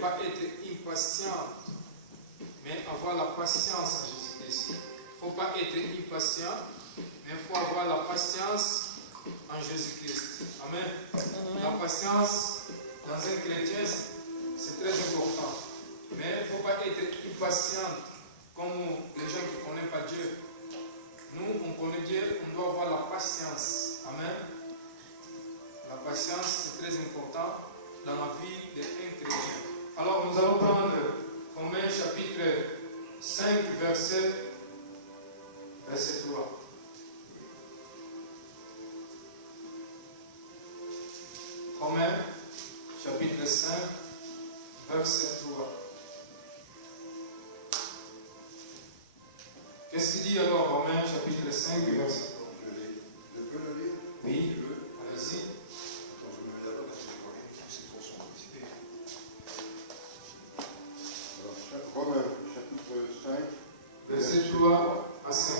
ne pas être impatient, mais avoir la patience en Jésus-Christ. Il ne faut pas être impatient, mais il faut avoir la patience en Jésus-Christ. Amen. La patience dans un chrétien, c'est très important. Mais il ne faut pas être impatient comme les gens qui ne connaissent pas Dieu. Nous, on connaît Dieu, on doit avoir la patience. Amen. La patience, c'est très important dans la vie d'un chrétien. Alors, nous allons prendre Romains chapitre 5, verset 3. Romains chapitre 5, verset 3. Qu'est-ce qu'il dit alors, Romains chapitre 5, verset 3? Je peux le lire? Oui, allez-y. Attends, je me mets d'abord parce que je crois que c'est trop sombre ici. Alors, Romains chapitre 5, Verset 3 à 5.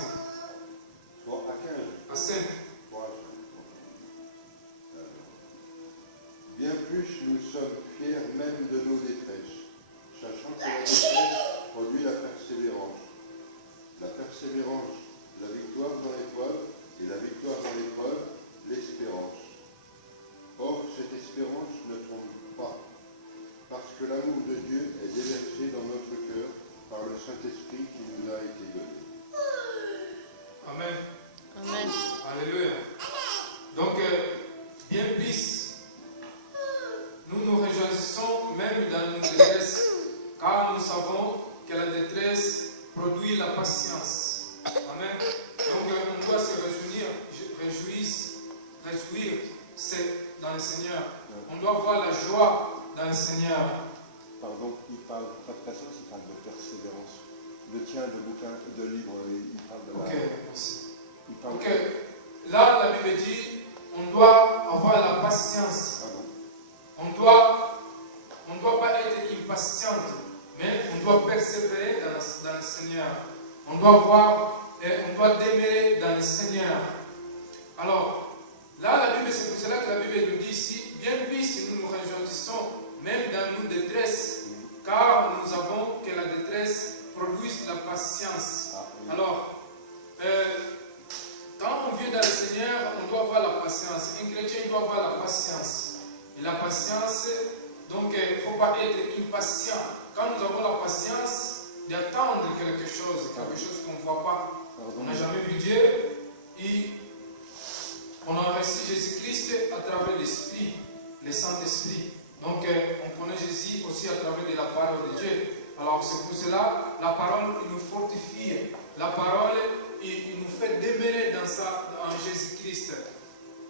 Bon, à 15. À 5. Bon, bien plus, nous sommes fiers même de nos détresses, sachant que la détresse produit la persévérance. La persévérance, la victoire dans l'épreuve, et la victoire dans l'épreuve, l'espérance. Or, cette espérance ne trompe pas, parce que l'amour de Dieu est déversé dans notre cœur par le Saint-Esprit qui nous a été donné. Amen. Amen. Alléluia. Donc, bien plus, nous nous réjouissons même dans nos détresses, car nous savons que la détresse produit la patience. Amen. Donc, on doit se réjouir, c'est dans le Seigneur. On doit avoir la joie dans le Seigneur. Pardon, il parle pas de patience, il parle de persévérance. Le tien, de bouquin, de livre, il parle de la... Ok, merci. Il parle Donc, là, la Bible dit, on doit avoir la patience. On ne doit pas être impatient, mais on doit persévérer dans le Seigneur. On doit demeurer dans le Seigneur. Alors, là, la Bible, c'est pour cela que la Bible nous dit ici, bien plus si nous nous réjouissons, même dans nos détresses, car nous avons que la détresse produise la patience. Alors, quand on vient dans le Seigneur, on doit avoir la patience. Un chrétien doit avoir la patience. Et la patience, donc, il ne faut pas être impatient. Quand nous avons la patience d'attendre quelque chose qu'on ne voit pas, on n'a jamais vu Dieu, et on a reçu Jésus-Christ à travers l'Esprit, le Saint-Esprit. Donc, on connaît Jésus aussi à travers de la parole de Dieu. Alors, c'est pour cela, la parole, il nous fortifie. La parole, il nous fait demeurer en Jésus-Christ.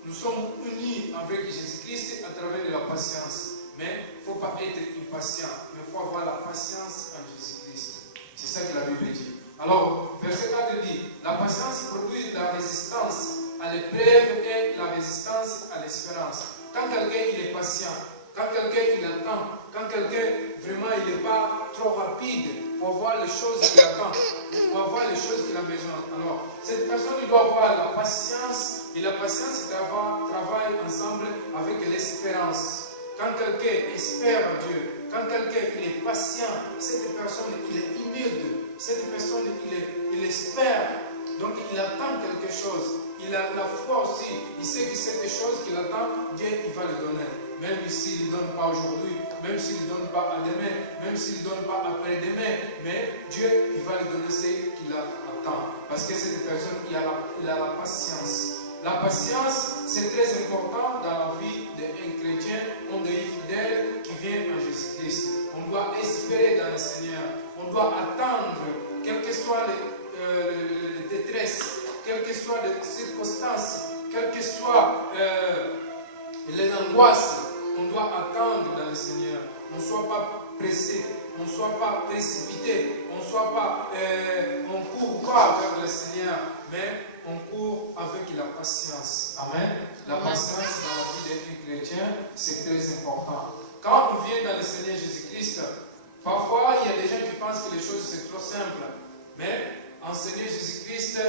Nous sommes unis avec Jésus-Christ à travers de la patience. Mais il ne faut pas être impatient, mais il faut avoir la patience en Jésus-Christ. C'est ça que la Bible dit. Alors, verset 4 dit, la patience produit la résistance à l'épreuve et la résistance à l'espérance. Quand quelqu'un il est patient, quand quelqu'un il attend, quand quelqu'un vraiment il n'est pas trop rapide pour voir les choses qu'il attend, pour avoir les choses qu'il a besoin. Alors, cette personne il doit avoir la patience, et la patience travaille ensemble avec l'espérance. Quand quelqu'un espère en Dieu, quand quelqu'un il est patient, cette personne il est humide, cette personne il espère, donc il attend quelque chose. Il a la foi aussi, il sait que cette chose qu'il attend, Dieu il va le donner. Même s'il ne donne pas aujourd'hui, même s'il ne donne pas à demain, même s'il ne donne pas après-demain, mais Dieu il va lui donner ce qu'il attend. Parce que cette personne il a la patience. La patience, c'est très important dans la vie d'un chrétien, d'un fidèle qui vient en Jésus-Christ. On doit espérer dans le Seigneur. On doit attendre, quelles que soient les détresses, quelles que soient les circonstances, quelles que soient les angoisses. On doit attendre dans le Seigneur. On ne soit pas pressé, on ne soit pas précipité, on ne court pas vers le Seigneur, mais on court avec la patience. Amen. La patience dans la vie d'un chrétien, c'est très important. Quand on vient dans le Seigneur Jésus-Christ, parfois il y a des gens qui pensent que les choses c'est trop simple. Mais en Seigneur Jésus-Christ,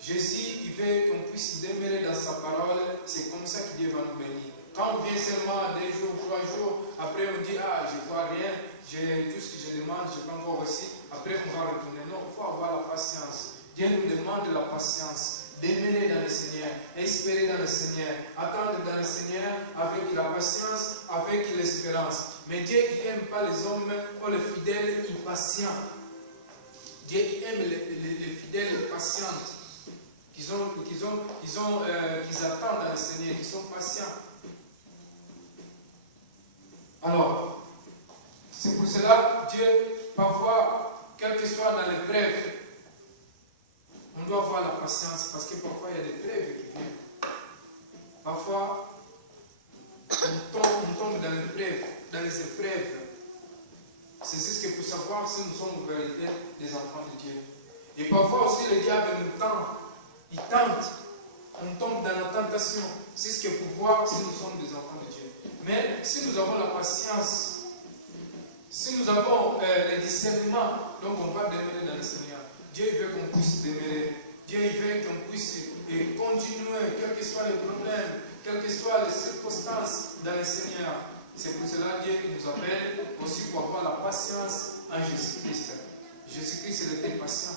Jésus il veut qu'on puisse demeurer dans sa parole. C'est comme ça que Dieu va nous bénir. Quand on vient seulement 2 jours, 3 jours, après on dit, ah, je ne vois rien, tout ce que je demande, je n'ai pas encore reçu, après on va retourner. Non, il faut avoir la patience. Dieu nous demande la patience, d'aimer dans le Seigneur, espérer dans le Seigneur, attendre dans le Seigneur avec la patience, avec l'espérance. Mais Dieu n'aime pas les hommes ou les fidèles impatients. Dieu aime les fidèles patients, qui attendent dans le Seigneur, qui sont patients. Alors, c'est pour cela Dieu, parfois, quel que soit dans l'épreuve, on doit avoir la patience parce que parfois il y a des épreuves qui viennent. Parfois, on tombe dans les épreuves. C'est juste que pour savoir si nous sommes en vérité des enfants de Dieu. Et parfois aussi le diable nous tente. Il tente. On tombe dans la tentation. C'est ce que pour voir si nous sommes des enfants de Dieu. Mais si nous avons la patience, si nous avons le discernement, donc on va demeurer dans le Seigneur. Dieu veut qu'on puisse demeurer. Dieu veut qu'on puisse continuer, quels que soient les problèmes, quelles que soient les circonstances dans le Seigneur. C'est pour cela que Dieu nous appelle aussi pour avoir la patience en Jésus-Christ. Jésus-Christ, il était patient.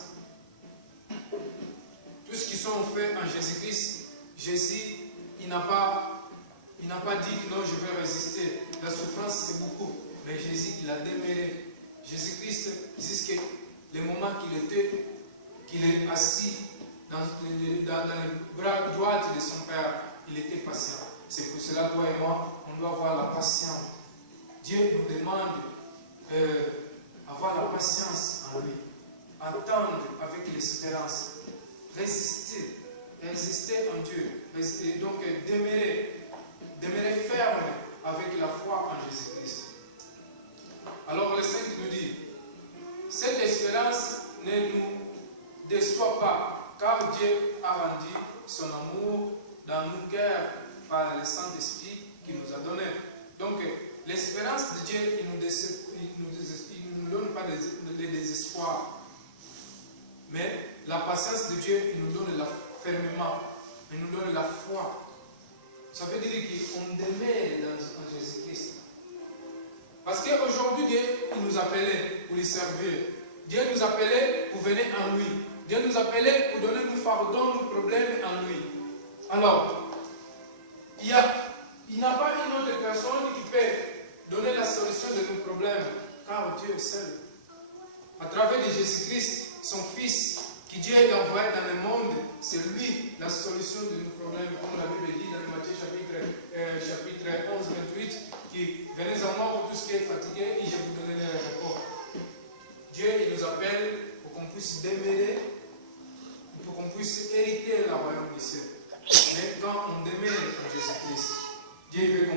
Tout ce qui sont faits en Jésus-Christ, Jésus, il n'a pas dit que non, je vais résister. La souffrance, c'est beaucoup. Mais Jésus, il a demeuré. Jésus-Christ, jusqu'à le moment qu'il est assis dans les bras droits de son Père, il était patient. C'est pour cela, toi et moi, on doit avoir la patience. Dieu nous demande d'avoir la patience en lui. Attendre avec l'espérance. Résister en Dieu. Et donc demeurer ferme avec la foi en Jésus-Christ. Alors le Saint nous dit, cette espérance ne nous déçoit pas, car Dieu a rendu son amour dans nos cœurs par le Saint-Esprit qu'il nous a donné. Donc l'espérance de Dieu, il ne nous donne pas le désespoir. Mais la patience de Dieu, il nous donne fermement, il nous donne la foi. Ça veut dire qu'on demeure en Jésus-Christ. Parce qu'aujourd'hui, Dieu il nous appelait pour lui servir. Dieu nous appelait pour venir en lui. Dieu nous appelait pour donner nos pardons, nos problèmes en lui. Alors, il n'y a pas une autre personne qui peut donner la solution de nos problèmes, car Dieu est seul. À travers de Jésus-Christ, son Fils, qui Dieu a envoyé dans le monde, c'est lui la solution de nos problèmes, comme la Bible dit dans le Matthieu chapitre 11, 28, qui venez à moi pour tout ce qui est fatigué et je vous donnerai le repos. Dieu il nous appelle pour qu'on puisse demeurer, pour qu'on puisse hériter la royaume des cieux.